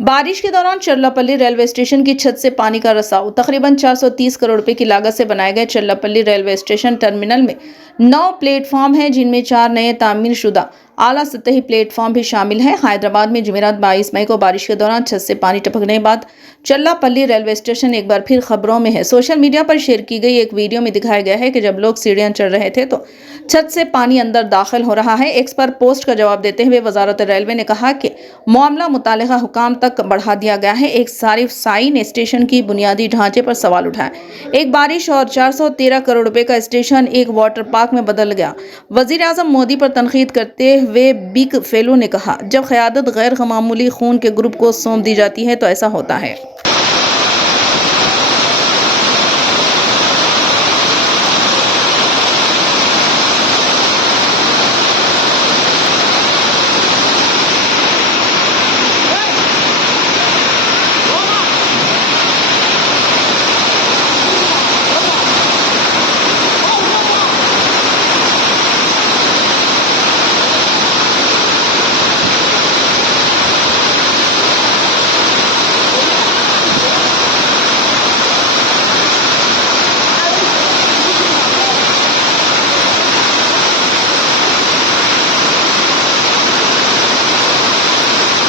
बारिश के दौरान चर्लापल्ली रेलवे स्टेशन की छत से पानी का रिसाव। तकरीबन 430 करोड़ रुपए की लागत से बनाए गए चर्लापल्ली रेलवे स्टेशन टर्मिनल में 9 प्लेटफॉर्म हैं, जिनमें 4 नए तामीर शुदा आला सतही प्लेटफॉर्म भी शामिल हैं। हैदराबाद में जुमेरात 22 मई को बारिश के दौरान छत से पानी टपकने के बाद चर्लापल्ली रेलवे स्टेशन एक बार फिर खबरों में है। सोशल मीडिया पर शेयर की गई एक वीडियो में दिखाया गया है कि जब लोग सीढ़ियां चढ़ रहे थे तो छत से पानी अंदर दाखिल हो रहा है। एक्स पर पोस्ट का जवाब देते हुए वजारत रेलवे ने कहा कि मामला मुतालिका हुकाम तक बढ़ा दिया गया है। एक सारिफ साई ने स्टेशन की बुनियादी ढांचे पर सवाल उठाया। एक बारिश और 413 करोड़ रुपए का स्टेशन एक वाटर पार्क में बदल गया। वजीर आजम मोदी पर तनकीद करते हुए बिग फेलो ने कहा, जब क़यादत गैर मामूली खून के ग्रुप को सौंप दी जाती है तो ऐसा होता है।